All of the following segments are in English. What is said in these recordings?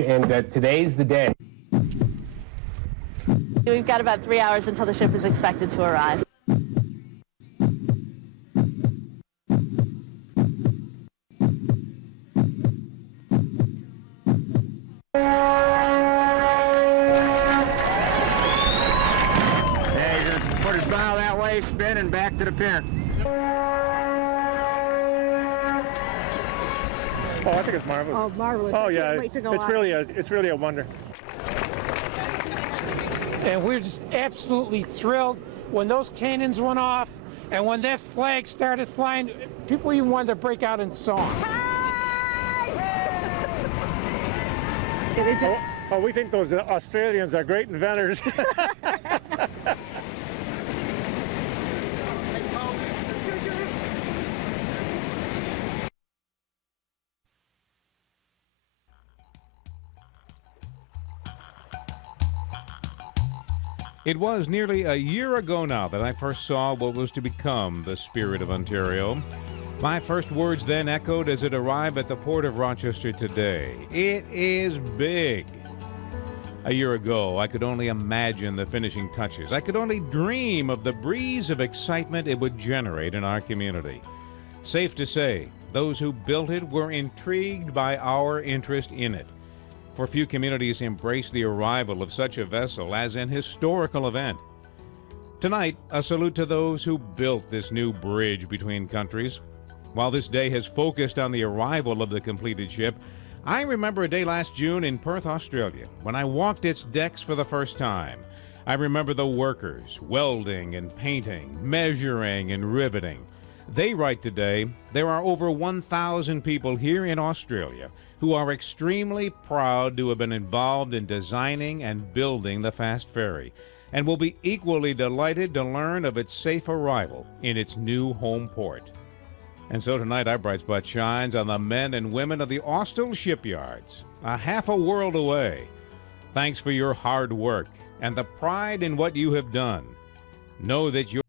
And today's the day. We've got about 3 hours until the ship is expected to arrive. Hey, he's going to put his bow that way, spin, and back to the pier. Oh, I think it's marvelous. Oh, marvelous. Oh, yeah. Wait to go It's on. really a wonder. And we're just absolutely thrilled when those cannons went off and when that flag started flying. People even wanted to break out in song. And it just, Oh, we think those Australians are great inventors. It was nearly a year ago now that I first saw what was to become the Spirit of Ontario. My first words then echoed as it arrived at the Port of Rochester today. It is big. A year ago, I could only imagine the finishing touches. I could only dream of the breeze of excitement it would generate in our community. Safe to say, those who built it were intrigued by our interest in it. For few communities embrace the arrival of such a vessel as an historical event. Tonight, a salute to those who built this new bridge between countries. While this day has focused on the arrival of the completed ship, I remember a day last June in Perth, Australia, when I walked its decks for the first time. I remember the workers welding and painting, measuring and riveting. They write today, there are over 1,000 people here in Australia who are extremely proud to have been involved in designing and building the fast ferry, and will be equally delighted to learn of its safe arrival in its new home port. And so tonight our bright spot shines on the men and women of the Austell shipyards, a half a world away. Thanks for your hard work and the pride in what you have done. Know that you're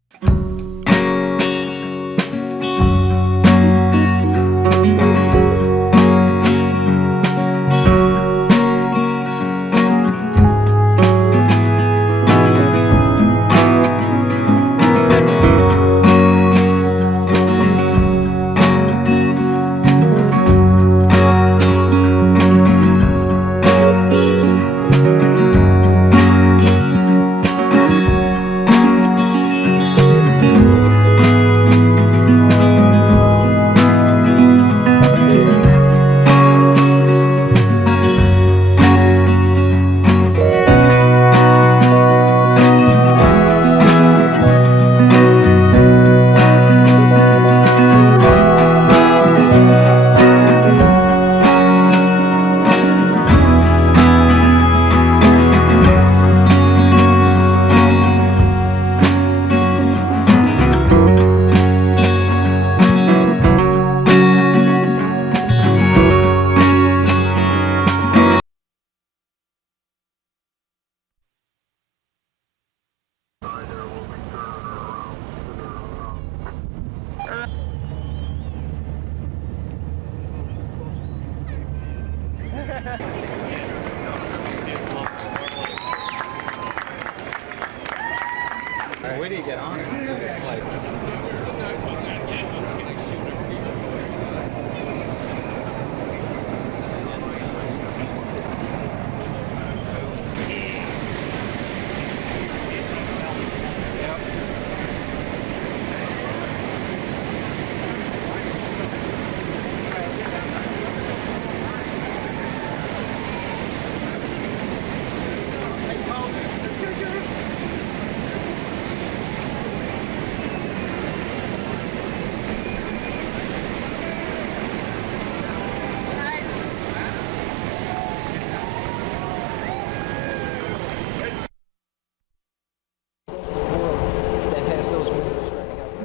Where do you get on it? It's like...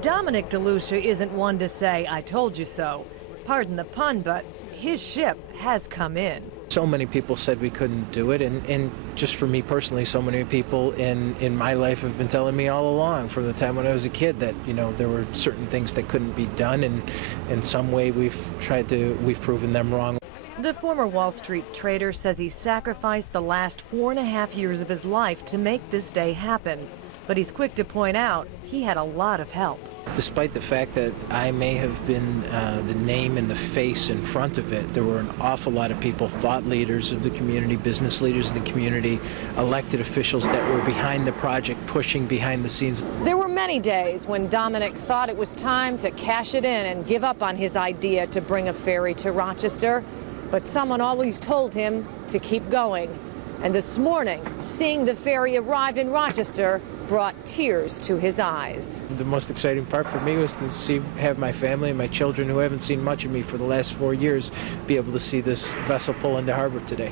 Dominic DeLucia isn't one to say, I told you so. Pardon the pun, but his ship has come in. So many people said we couldn't do it, and just for me personally, so many people in my life have been telling me all along from the time when I was a kid that, you know, there were certain things that couldn't be done, and in some way we've proven them wrong. The former Wall Street trader says he sacrificed the last 4.5 years of his life to make this day happen. But he's quick to point out he had a lot of help. Despite the fact that I may have been the name and the face in front of it, there were an awful lot of people, thought leaders of the community, business leaders in the community, elected officials that were behind the project, pushing behind the scenes. There were many days when Dominic thought it was time to cash it in and give up on his idea to bring a ferry to Rochester. But someone always told him to keep going. And this morning, seeing the ferry arrive in Rochester brought tears to his eyes. The most exciting part for me was to have my family and my children, who haven't seen much of me for the last 4 years, be able to see this vessel pull into harbor today.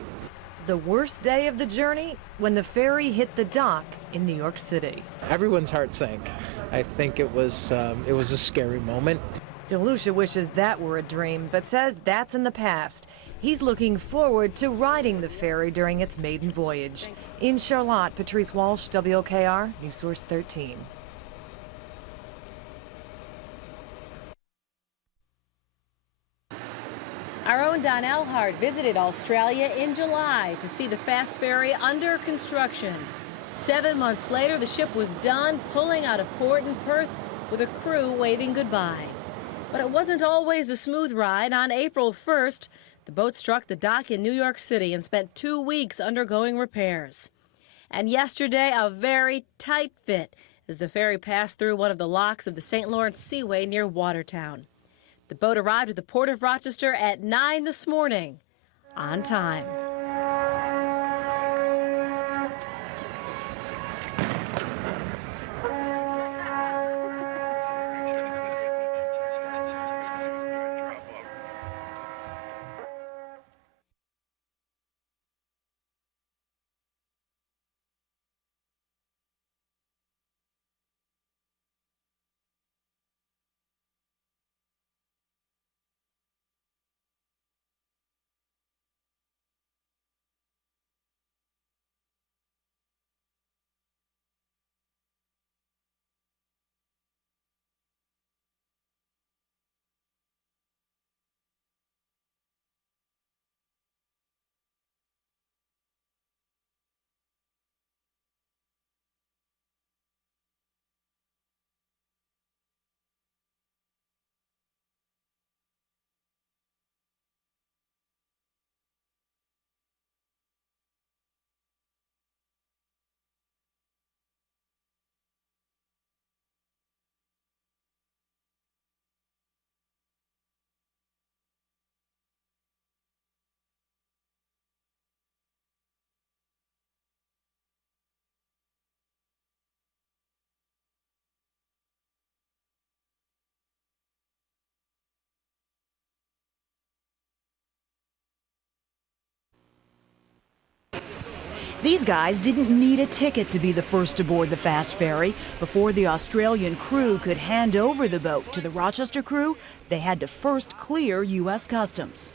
The worst day of the journey, when the ferry hit the dock in New York City. Everyone's heart sank. I think it was a scary moment. DeLucia wishes that were a dream, but says that's in the past. He's looking forward to riding the ferry during its maiden voyage. In Charlotte, Patrice Walsh, WOKR, News Source 13. Our own Don Elhart visited Australia in July to see the fast ferry under construction. 7 months later, the ship was done, pulling out of port in Perth with a crew waving goodbye. But it wasn't always a smooth ride. On April 1st, the boat struck the dock in New York City and spent 2 weeks undergoing repairs. And yesterday, a very tight fit as the ferry passed through one of the locks of the St. Lawrence Seaway near Watertown. The boat arrived at the Port of Rochester at 9 this morning, on time. These guys didn't need a ticket to be the first to board the fast ferry. Before the Australian crew could hand over the boat to the Rochester crew, they had to first clear U.S. Customs.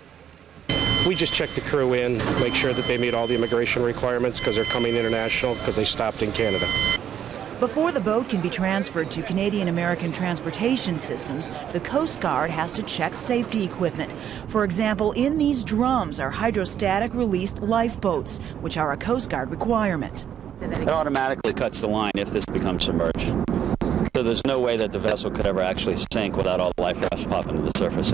We just check the crew in, make sure that they meet all the immigration requirements because they're coming international because they stopped in Canada. Before the boat can be transferred to Canadian-American transportation systems, the Coast Guard has to check safety equipment. For example, in these drums are hydrostatic released lifeboats, which are a Coast Guard requirement. It automatically cuts the line if this becomes submerged. So there's no way that the vessel could ever actually sink without all the life rafts popping to the surface.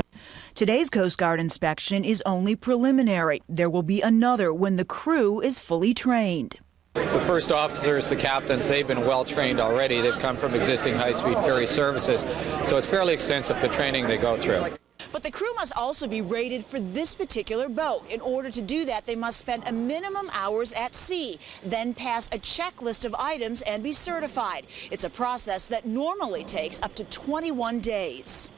Today's Coast Guard inspection is only preliminary. There will be another when the crew is fully trained. The first officers, the captains, they've been well trained already. They've come from existing high-speed ferry services, so it's fairly extensive, the training they go through. But the crew must also be rated for this particular boat. In order to do that, they must spend a minimum hours at sea, then pass a checklist of items and be certified. It's a process that normally takes up to 21 days.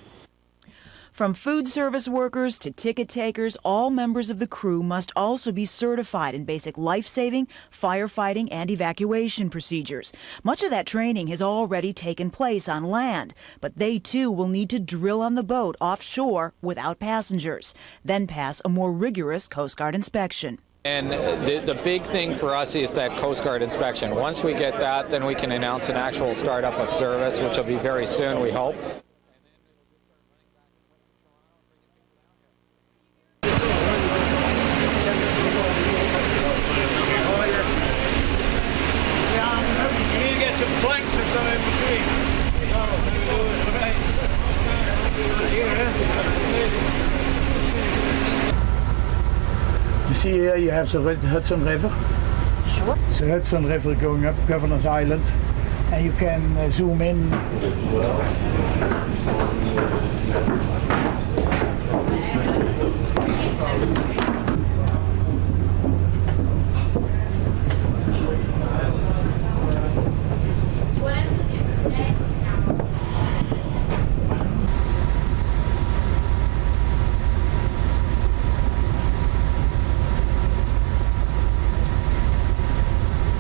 From food service workers to ticket takers, all members of the crew must also be certified in basic life-saving, firefighting, and evacuation procedures. Much of that training has already taken place on land, but they too will need to drill on the boat offshore without passengers, then pass a more rigorous Coast Guard inspection. And the big thing for us is that Coast Guard inspection. Once we get that, then we can announce an actual startup of service, which will be very soon, we hope. You see here you have the Hudson River. Sure. The Hudson River going up Governor's Island, and you can zoom in.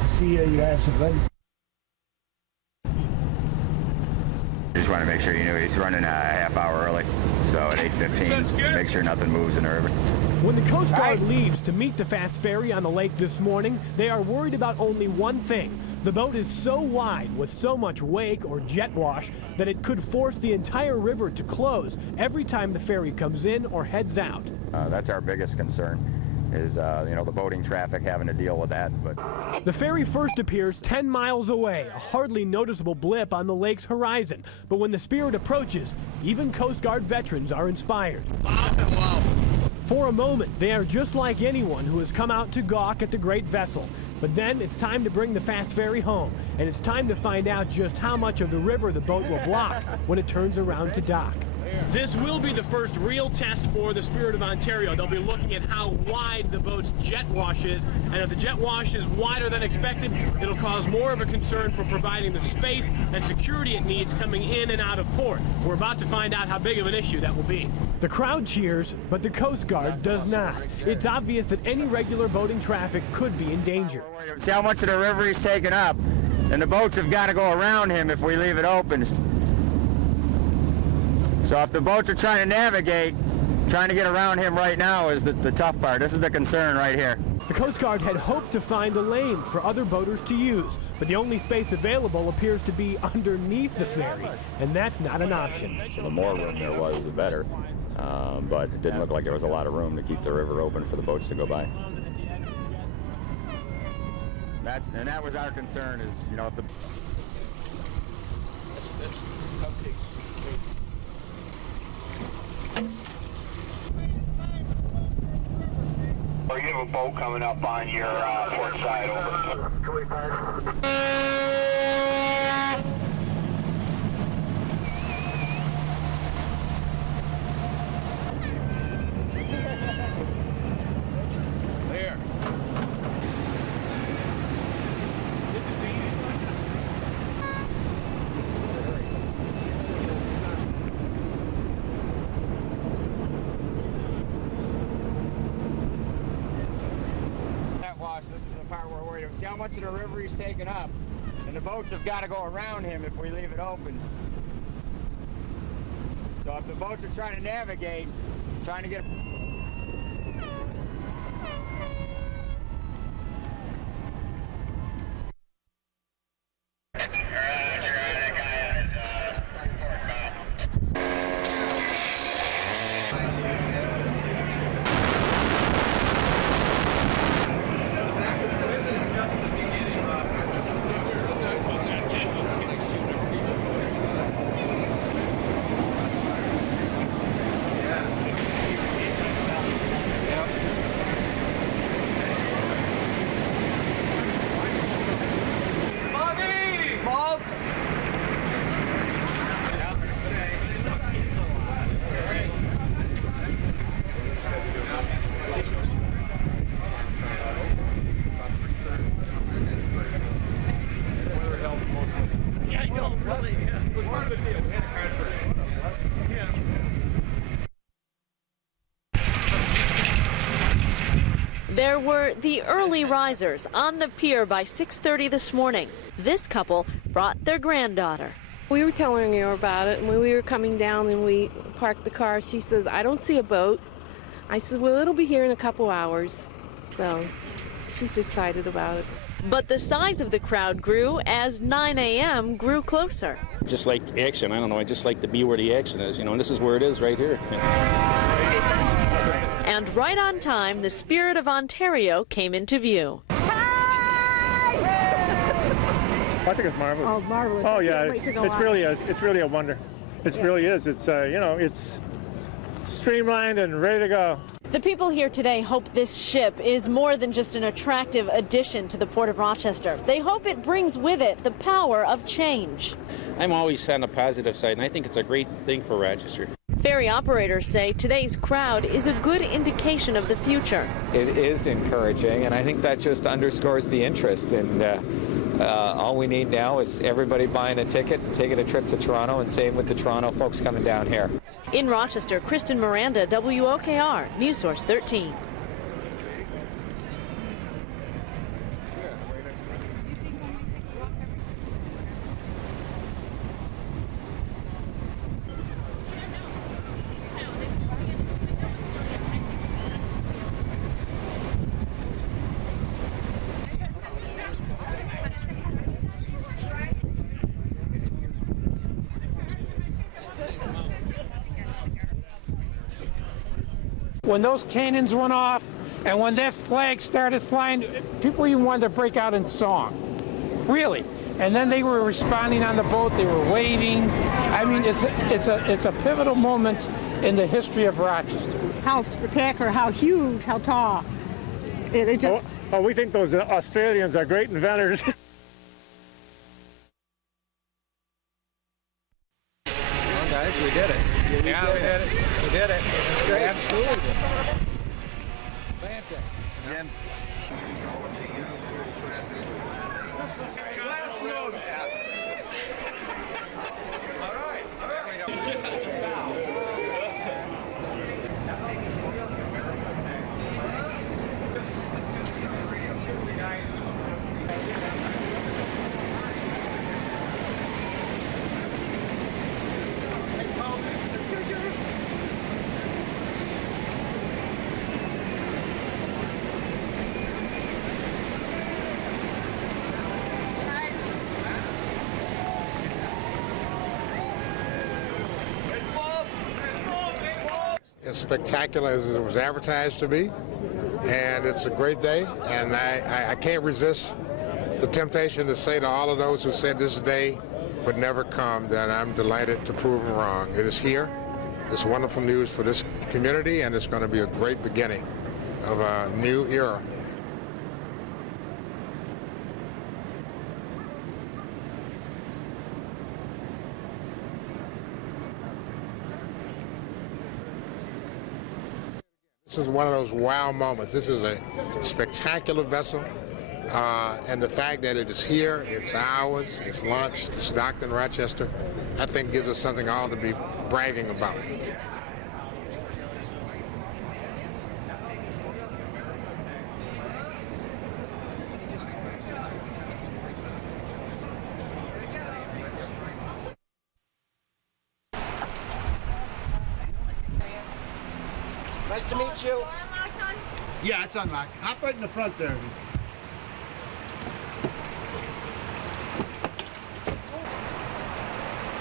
See here you have the wind. Just want to make sure you knew he's running a half hour early, so at 8:15, make sure nothing moves in the river. When the Coast Guard leaves to meet the fast ferry on the lake this morning, they are worried about only one thing. The boat is so wide with so much wake or jet wash that it could force the entire river to close every time the ferry comes in or heads out. That's our biggest concern, is the boating traffic having to deal with that. But the ferry first appears 10 miles away, a hardly noticeable blip on the lake's horizon. But when the Spirit approaches, even Coast Guard veterans are inspired. For a moment, they are just like anyone who has come out to gawk at the great vessel. But then it's time to bring the fast ferry home, and it's time to find out just how much of the river the boat will block when it turns around to dock. This will be the first real test for the Spirit of Ontario. They'll be looking at how wide the boat's jet wash is, and if the jet wash is wider than expected, it'll cause more of a concern for providing the space and security it needs coming in and out of port. We're about to find out how big of an issue that will be. The crowd cheers, but the Coast Guard does not. It's obvious that any regular boating traffic could be in danger. see how much of the river he's taken up, and the boats have got to go around him if we leave it open. So if the boats are trying to navigate, trying to get around him right now is the tough part. This is the concern right here. The Coast Guard had hoped to find a lane for other boaters to use, but the only space available appears to be underneath the ferry, and that's not an option. The more room there was, the better. But it didn't look like there was a lot of room to keep the river open for the boats to go by. And that was our concern, is, you know, if the... Or you have a boat coming up on your port side, over. There. This is easy. This is the part we're worried about. See how much of the river he's taken up, and the boats have got to go around him if we leave it open. So if the boats are trying to navigate, trying to get... There were the early risers on the pier by 6:30 this morning. This couple brought their granddaughter. We were telling her about it, and when we were coming down and we parked the car, she says, "I don't see a boat." I said, "Well, it'll be here in a couple hours." So she's excited about it. But the size of the crowd grew as 9 a.m. grew closer. Just like action, I don't know, I just like to be where the action is, you know, and this is where it is right here. And right on time, the Spirit of Ontario came into view. I think it's marvelous. Oh, marvelous. Oh, I yeah. can't wait to go It's on. really a wonder. It really is. It's, you know, it's streamlined and ready to go. The people here today hope this ship is more than just an attractive addition to the Port of Rochester. They hope it brings with it the power of change. I'm always on the positive side, and I think it's a great thing for Rochester. Ferry operators say today's crowd is a good indication of the future. It is encouraging, and I think that just underscores the interest. And all we need now is everybody buying a ticket and taking a trip to Toronto, and same with the Toronto folks coming down here. In Rochester, Kristen Miranda, WOKR, News Source 13. When those cannons went off and when that flag started flying, people even wanted to break out in song. Really. And then they were responding on the boat, they were waving. I mean, it's a pivotal moment in the history of Rochester. How spectacular, how huge, how tall. It just... Oh, we think those Australians are great inventors. Well, guys, we did it. Yeah, we did it. We did it. Great. Absolutely. Fantastic. Jim. As spectacular as it was advertised to be, and it's a great day, and I can't resist the temptation to say to all of those who said this day would never come that I'm delighted to prove them wrong. It is here. It's wonderful news for this community, and it's going to be a great beginning of a new era. This is one of those wow moments. This is a spectacular vessel, and the fact that it is here, it's ours, it's launched, it's docked in Rochester, I think gives us something all to be bragging about. Nice to meet you. Yeah, it's unlocked. Hop right in the front there.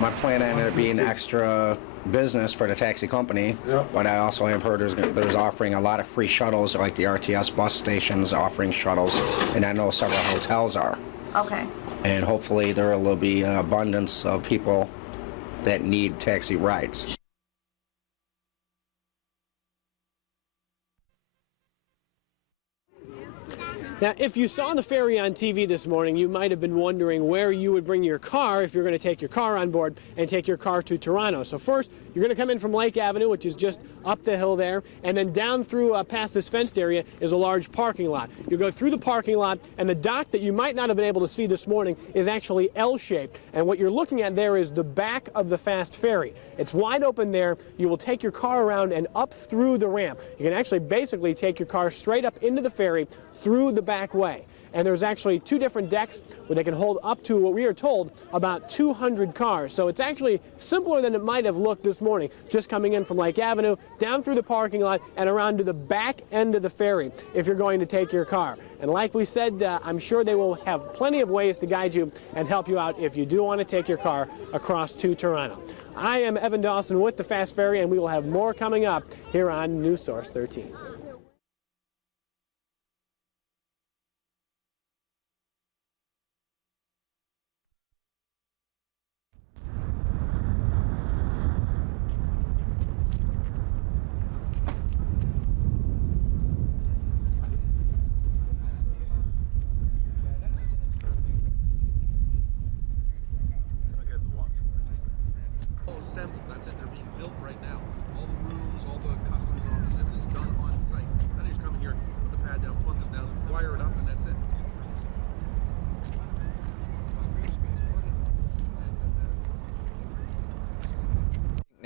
My plan ended up being extra business for the taxi company, but I also have heard there's offering a lot of free shuttles, like the RTS bus stations offering shuttles, and I know several hotels are. Okay. And hopefully there will be an abundance of people that need taxi rides. Now, if you saw the ferry on TV this morning, you might have been wondering where you would bring your car if you're going to take your car on board and take your car to Toronto. So first, you're going to come in from Lake Avenue, which is just up the hill there, and then down through past this fenced area is a large parking lot. You go through the parking lot, and the dock that you might not have been able to see this morning is actually L-shaped. And what you're looking at there is the back of the fast ferry. It's wide open there. You will take your car around and up through the ramp. You can actually basically take your car straight up into the ferry through the back way. And there's actually two different decks where they can hold up to, what we are told, about 200 cars. So it's actually simpler than it might have looked this morning, just coming in from Lake Avenue, down through the parking lot, and around to the back end of the ferry if you're going to take your car. And like we said, I'm sure they will have plenty of ways to guide you and help you out if you do want to take your car across to Toronto. I am Evan Dawson with the Fast Ferry, and we will have more coming up here on News Source 13.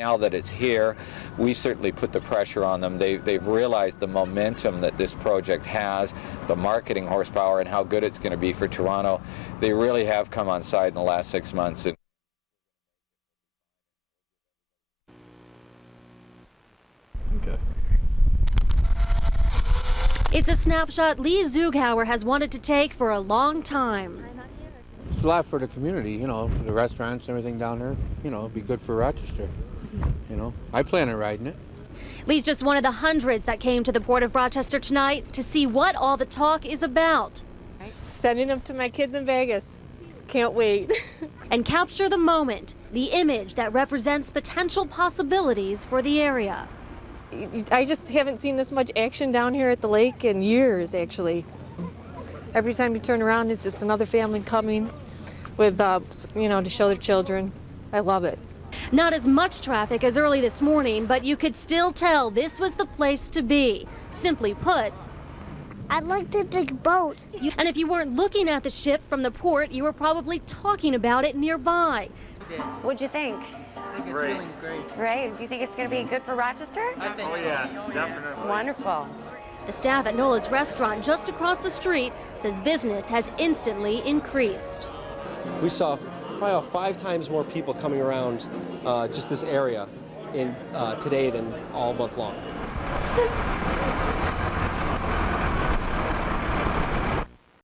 Now that it's here, we certainly put the pressure on them. They've realized the momentum that this project has, the marketing horsepower, and how good it's going to be for Toronto. They really have come on side in the last 6 months. Okay. It's a snapshot Lee Zughauer has wanted to take for a long time. It's a lot for the community, you know, for the restaurants and everything down there. You know, it'd be good for Rochester. You know, I plan on riding it. Lee's just one of the hundreds that came to the Port of Rochester tonight to see what all the talk is about. Sending them to my kids in Vegas. Can't wait. And capture the moment, the image that represents potential possibilities for the area. I just haven't seen this much action down here at the lake in years, actually. Every time you turn around, it's just another family coming with, you know, to show their children. I love it. Not as much traffic as early this morning, but you could still tell this was the place to be. Simply put, I'd like the big boat. And if you weren't looking at the ship from the port, you were probably talking about it nearby. What'd you think? I think it's really great. Right? Do you think it's going to be good for Rochester? I think so. Yes, definitely. Wonderful. The staff at Nola's restaurant just across the street says business has instantly increased. We saw probably about 5 times more people coming around just this area in today than all month long.